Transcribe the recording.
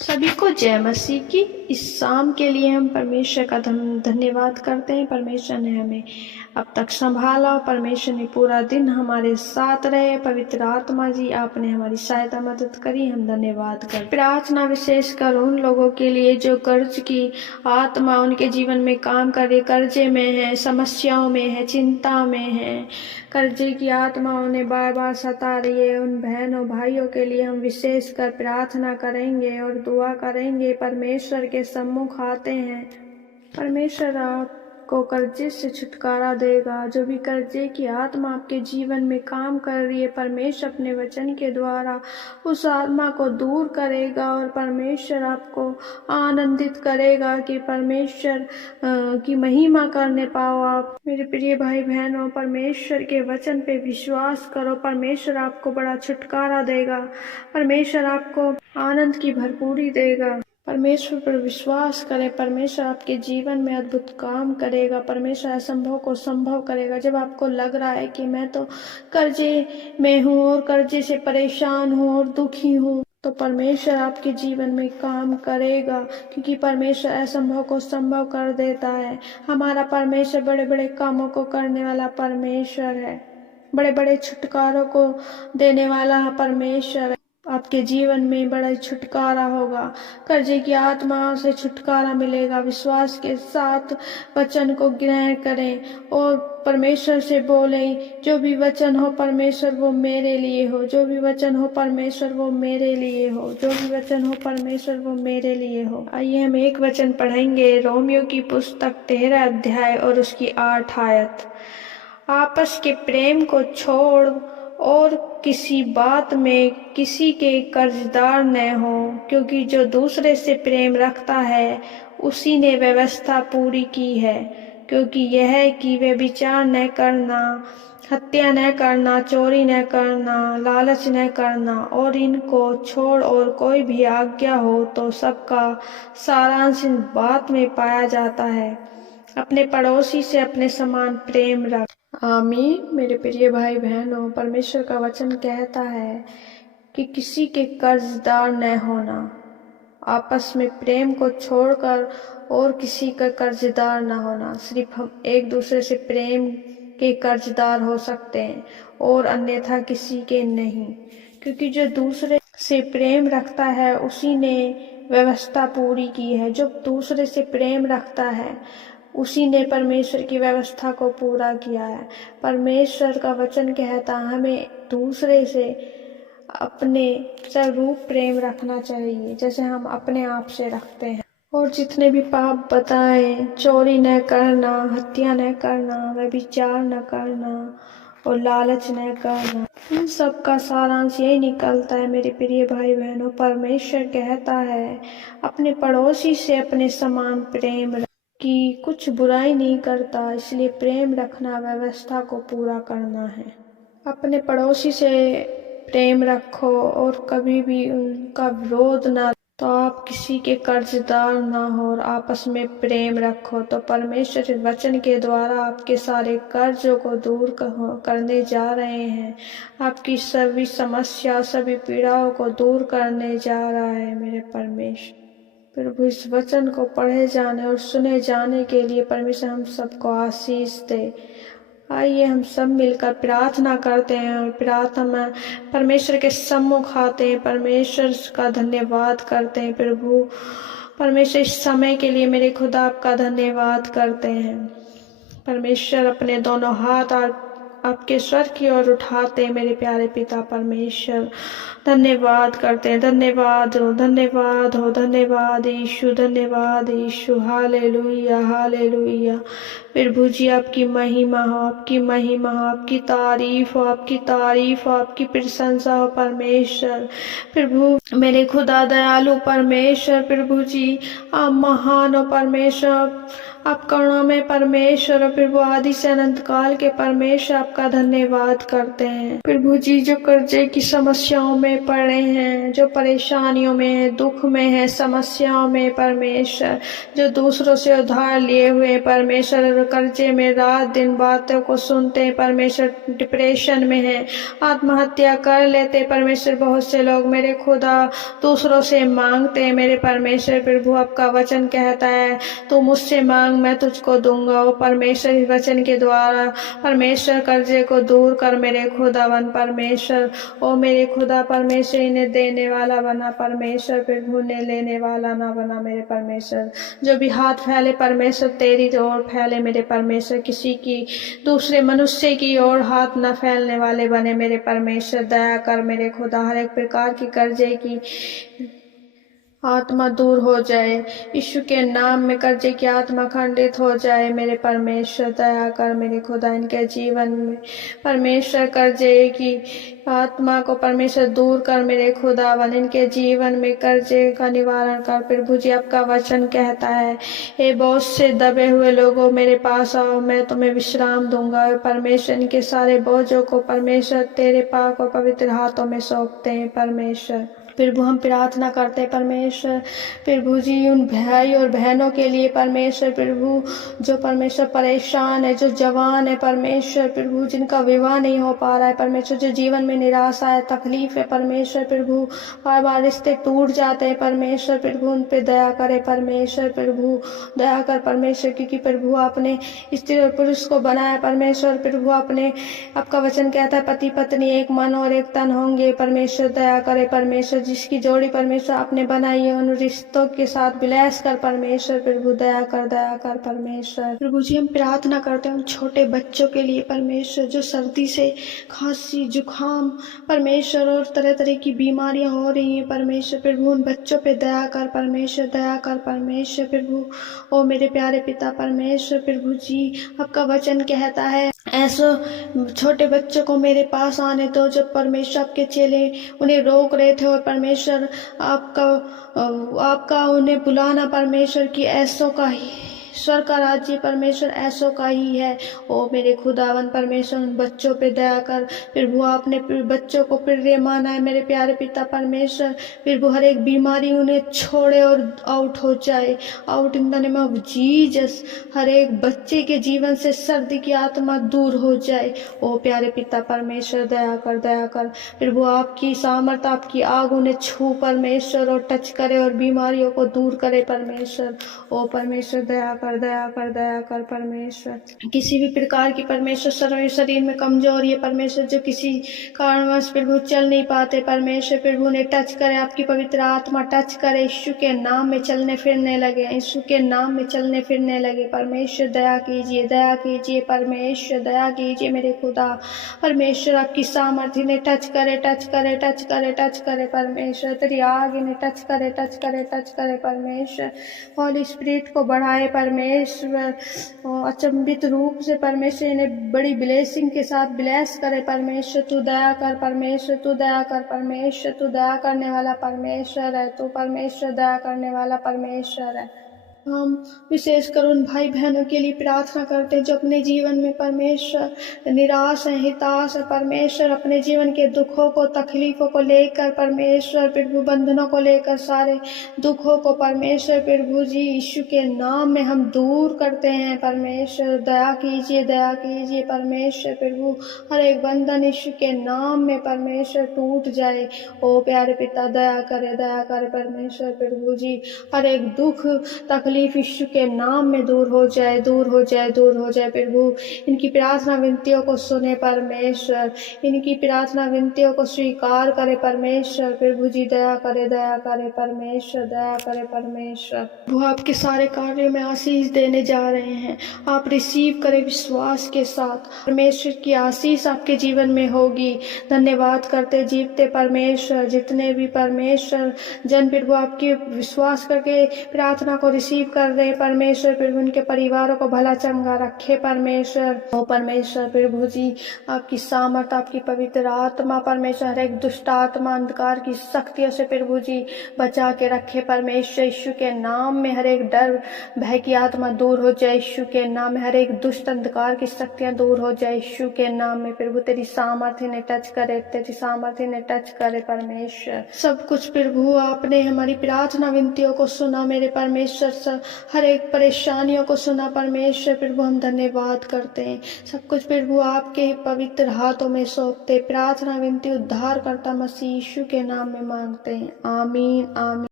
सभी को जय मसीह की। इस शाम के लिए हम परमेश्वर का धन्यवाद करते हैं। परमेश्वर ने हमें अब तक संभाला, परमेश्वर ने पूरा दिन हमारे साथ रहे। पवित्र आत्मा जी, आपने हमारी सहायता मदद करी, हम धन्यवाद कर प्रार्थना विशेषकर उन लोगों के लिए जो कर्ज की आत्मा उनके जीवन में काम करे, कर्जे में है, समस्याओं में है, चिंता में है, कर्जे की आत्मा उन्हें बार बार सता रही है। उन बहनों भाइयों के लिए हम विशेष कर प्रार्थना करेंगे और दुआ करेंगे। परमेश्वर के सम्मुख आते हैं। परमेश्वर आपको कर्जे से छुटकारा देगा। जो भी कर्जे की आत्मा आपके जीवन में काम कर रही है, परमेश्वर अपने वचन के द्वारा उस आत्मा को दूर करेगा और परमेश्वर आपको आनंदित करेगा कि परमेश्वर की महिमा करने पाओ। आप मेरे प्रिय भाई बहनों, परमेश्वर के वचन पे विश्वास करो। परमेश्वर आपको बड़ा छुटकारा देगा। परमेश्वर आपको आनंद की भरपूरी देगा। परमेश्वर पर विश्वास करें। परमेश्वर आपके जीवन में अद्भुत काम करेगा। परमेश्वर असंभव को संभव करेगा। जब आपको लग रहा है कि मैं तो कर्जे में हूँ और कर्जे से परेशान हूँ और दुखी हूँ, तो परमेश्वर आपके जीवन में काम करेगा, क्योंकि परमेश्वर असंभव को संभव कर देता है। हमारा परमेश्वर बड़े बड़े कामों को करने वाला परमेश्वर है। बड़े बड़े छुटकारों को देने वाला परमेश्वर है। आपके जीवन में बड़ा छुटकारा होगा। कर्जे की आत्मा से छुटकारा मिलेगा। विश्वास के साथ वचन को ग्रहण करें और परमेश्वर से बोलें, जो भी वचन हो परमेश्वर वो मेरे लिए हो, जो भी वचन हो परमेश्वर वो मेरे लिए हो, जो भी वचन हो परमेश्वर वो मेरे लिए हो। आइए हम एक वचन पढ़ेंगे, रोमियो की पुस्तक 13 अध्याय और उसकी 8 आयत। आपस के प्रेम को छोड़ और किसी बात में किसी के कर्जदार न हो, क्योंकि जो दूसरे से प्रेम रखता है उसी ने व्यवस्था पूरी की है। क्योंकि यह कि व्यभिचार न करना, हत्या न करना, चोरी न करना, लालच न करना और इनको छोड़ और कोई भी आज्ञा हो तो सबका सारांश इन बात में पाया जाता है। अपने पड़ोसी से अपने समान प्रेम रख। आमीन। मेरे प्रिय भाई बहनों, परमेश्वर का वचन कहता है कि किसी के कर्जदार न होना, आपस में प्रेम को छोड़कर और किसी का कर्जदार न होना। सिर्फ हम एक दूसरे से प्रेम के कर्जदार हो सकते हैं और अन्यथा किसी के नहीं, क्योंकि जो दूसरे से प्रेम रखता है उसी ने व्यवस्था पूरी की है। जो दूसरे से प्रेम रखता है उसी ने परमेश्वर की व्यवस्था को पूरा किया है। परमेश्वर का वचन कहता है हमें दूसरे से अपने स्वरूप प्रेम रखना चाहिए, जैसे हम अपने आप से रखते हैं। और जितने भी पाप बताएं, चोरी न करना, हत्या न करना, व्यभिचार न करना और लालच न करना, इन सब का सारांश यही निकलता है मेरे प्रिय भाई बहनों। परमेश्वर कहता है अपने पड़ोसी से अपने समान प्रेम कि कुछ बुराई नहीं करता, इसलिए प्रेम रखना व्यवस्था को पूरा करना है। अपने पड़ोसी से प्रेम रखो और कभी भी उनका विरोध ना, तो आप किसी के कर्जदार ना हो और आपस में प्रेम रखो, तो परमेश्वर वचन के द्वारा आपके सारे कर्जों को दूर करने जा रहे हैं। आपकी सभी समस्या, सभी पीड़ाओं को दूर करने जा रहा है मेरे परमेश्वर। प्रभु इस वचन को पढ़े जाने और सुने जाने के लिए परमेश्वर हम सबको आशीष दे। आइए हम सब मिलकर प्रार्थना करते हैं और प्रार्थना में परमेश्वर के सम्मुख आते हैं, परमेश्वर का धन्यवाद करते हैं। प्रभु परमेश्वर इस समय के लिए मेरे खुदा आपका धन्यवाद करते हैं। परमेश्वर अपने दोनों हाथ आपके स्वर की ओर उठाते हैं मेरे प्यारे पिता परमेश्वर, धन्यवाद करते हैं। धन्यवाद हो, धन्यवाद हो, धन्यवाद यीशु, धन्यवाद यीशु। Hallelujah, hallelujah. प्रभु जी आपकी महिमा हो, आपकी महिमा हो, आपकी तारीफ हो, आपकी तारीफ हो, आपकी प्रशंसा हो परमेश्वर। प्रभु मेरे खुदा दयालु परमेश्वर, प्रभु जी आप महान हो परमेश्वर। आप करुणामय परमेश्वर और प्रभु आदि से अनंत काल के परमेश्वर आपका धन्यवाद करते हैं। प्रभु जी, जो कर्जे की समस्याओं में पड़े हैं, जो परेशानियों में है, दुख में है, समस्याओं में परमेश्वर, जो दूसरों से उधार लिए हुए परमेश्वर और कर्जे में रात दिन बातों को सुनते हैं परमेश्वर, डिप्रेशन में है, आत्महत्या कर लेते परमेश्वर। बहुत से लोग मेरे खुदा दूसरों से मांगते हैं मेरे परमेश्वर। प्रभु आपका वचन कहता है तू मुझसे मांग मैं तुझको दूंगा। ओ परमेश्वर, इस वचन के द्वारा परमेश्वर कर्जे को दूर कर मेरे खुदावन परमेश्वर। ओ मेरे खुदा परमेश्वर, इन्हें देने वाला बना परमेश्वर, प्रभु ने लेने वाला ना बना मेरे परमेश्वर। जो भी हाथ फैले परमेश्वर तेरी ओर फैले मेरे परमेश्वर, किसी की दूसरे मनुष्य की ओर हाथ न फैलने वाले बने मेरे परमेश्वर। दया कर मेरे खुदा, हर एक प्रकार की कर्जे की आत्मा दूर हो जाए, यीशु के नाम में कर्जे की आत्मा खंडित हो जाए मेरे परमेश्वर। दया कर मेरे खुदा, इनके जीवन में परमेश्वर कर्जे की आत्मा को परमेश्वर दूर कर मेरे खुदावन, इनके जीवन में कर्जे का निवारण कर। प्रभु जी, आपका वचन कहता है हे बहुत से दबे हुए लोगों मेरे पास आओ, मैं तुम्हें विश्राम दूंगा। परमेश्वर, इनके सारे बोझों को परमेश्वर तेरे पाक और पवित्र हाथों में सौंपते हैं परमेश्वर। प्रभु हम प्रार्थना करते हैं परमेश्वर, प्रभु जी उन भाई और बहनों के लिए परमेश्वर, प्रभु जो परमेश्वर परेशान है, जो जवान है परमेश्वर, प्रभु जिनका विवाह नहीं हो पा रहा है परमेश्वर, जो जीवन में निराशा है, तकलीफ है परमेश्वर, प्रभु बार बार रिश्ते टूट जाते हैं परमेश्वर, प्रभु उन पे दया करे परमेश्वर, प्रभु दया कर परमेश्वर, क्योंकि प्रभु आपने स्त्री और पुरुष को बनाया परमेश्वर, प्रभु आपने आपका वचन कहता है पति पत्नी एक मन और एक तन होंगे परमेश्वर। दया करे परमेश्वर, जिसकी जोड़ी परमेश्वर आपने बनाई है उन रिश्तों के साथ विलय कर परमेश्वर, प्रभु दया कर परमेश्वर। प्रभु जी हम प्रार्थना करते हैं उन छोटे बच्चों के लिए परमेश्वर, जो सर्दी से खांसी जुकाम परमेश्वर और तरह तरह की बीमारियां हो रही हैं परमेश्वर, प्रभु उन बच्चों पे दया कर परमेश्वर, दया कर परमेश्वर। प्रभु ओ मेरे प्यारे पिता परमेश्वर, प्रभु जी आपका वचन कहता है ऐसे छोटे बच्चों को मेरे पास आने दो। जब परमेश्वर आपके चेले उन्हें रोक रहे थे और परमेश्वर आपका उन्हें बुलाना परमेश्वर की ऐसों का ही स्वर का राज्य परमेश्वर ऐसों का ही है। ओ मेरे खुदावन परमेश्वर, उन बच्चों पे दया कर। प्रभु आपने बच्चों को प्रिय माना है मेरे प्यारे पिता परमेश्वर, प्रभु हर एक बीमारी उन्हें छोड़े और आउट हो जाए, out in the name of Jesus. हर एक बच्चे के जीवन से सर्दी की आत्मा दूर हो जाए। ओ प्यारे पिता परमेश्वर दया कर प्रभु, आपकी सामर्थ आपकी आग उन्हें छू परमेश्वर और टच करे और बीमारियों को दूर करे परमेश्वर। ओ परमेश्वर दया कर परमेश्वर। किसी भी प्रकार की परमेश्वर शरीर में कमजोरी है परमेश्वर, जो किसी कारणवश प्रभु चल नहीं पाते परमेश्वर, प्रभु ने टच करे, आपकी पवित्र आत्मा टच करे, यीशु के नाम में चलने फिरने लगे, यीशु के नाम में चलने फिरने लगे परमेश्वर। दया कीजिए परमेश्वर, दया कीजिए मेरे खुदा परमेश्वर। आपकी सामर्थ्य ने टच करे परमेश्वर। तेरी आग इन्हें टच करे परमेश्वर। हॉली स्पिरिट को बढ़ाए परमेश्वर, अचंभित रूप से परमेश्वर इन्हें बड़ी ब्लेसिंग के साथ ब्लेस करे परमेश्वर। तू दया कर परमेश्वर, तू दया कर परमेश्वर, तू दया करने वाला परमेश्वर है, तू परमेश्वर दया करने वाला परमेश्वर है। हम विशेषकर उन भाई बहनों के लिए प्रार्थना करते हैं जो अपने जीवन में परमेश्वर निराश है, हिताश है परमेश्वर, अपने जीवन के दुखों को तकलीफों को लेकर परमेश्वर, प्रभु बंधनों को लेकर सारे दुखों को परमेश्वर, प्रभु जी यीशु के नाम में हम दूर करते हैं परमेश्वर। दया कीजिए परमेश्वर, प्रभु हर एक बंधन यीशु के नाम में परमेश्वर टूट जाए। ओ प्यारे पिता दया करे परमेश्वर, प्रभु जी हर एक दुख तकलीफ यीशु के नाम में दूर हो जाए प्रभु। इनकी प्रार्थना विनतियों को सुने परमेश्वर, इनकी प्रार्थना विनतियों को स्वीकार करे परमेश्वर, प्रभु जी दया करे परमेश्वर, दया करे परमेश्वर। वो आपके सारे कार्यों में आशीष देने जा रहे हैं, आप रिसीव करें विश्वास के साथ। परमेश्वर की आशीष आपके जीवन में होगी। धन्यवाद करते जीवते परमेश्वर, जितने भी परमेश्वर जन प्रभु आपके विश्वास करके प्रार्थना को रिसीव रिसीव कर रहे हैं परमेश्वर प्रभु, उनके परिवारों को भला चंगा रखे परमेश्वर। ओ परमेश्वर प्रभु जी, आपकी सामर्थ, आपकी पवित्र आत्मा परमेश्वर हर एक दुष्ट आत्मा अंधकार की शक्तियों से प्रभु जी बचा के रखे परमेश्वर। यीशु के नाम में हर एक डर भय की आत्मा दूर हो जाए यीशु के नाम में, हर एक दुष्ट अंधकार की शक्तियां दूर हो जाए यीशु के नाम में प्रभु। तेरी सामर्थ्य ने टच करे, तेरी सामर्थ्य ने टच करे परमेश्वर। सब कुछ प्रभु आपने हमारी प्रार्थना विनतियों को सुना मेरे परमेश्वर, सब हर एक परेशानियों को सुना परमेश्वर प्रभु। हम धन्यवाद करते हैं, सब कुछ प्रभु आपके पवित्र हाथों में सौंपते, प्रार्थना विनती उद्धार करता मसीह यीशु के नाम में मांगते हैं, आमीन आमीन।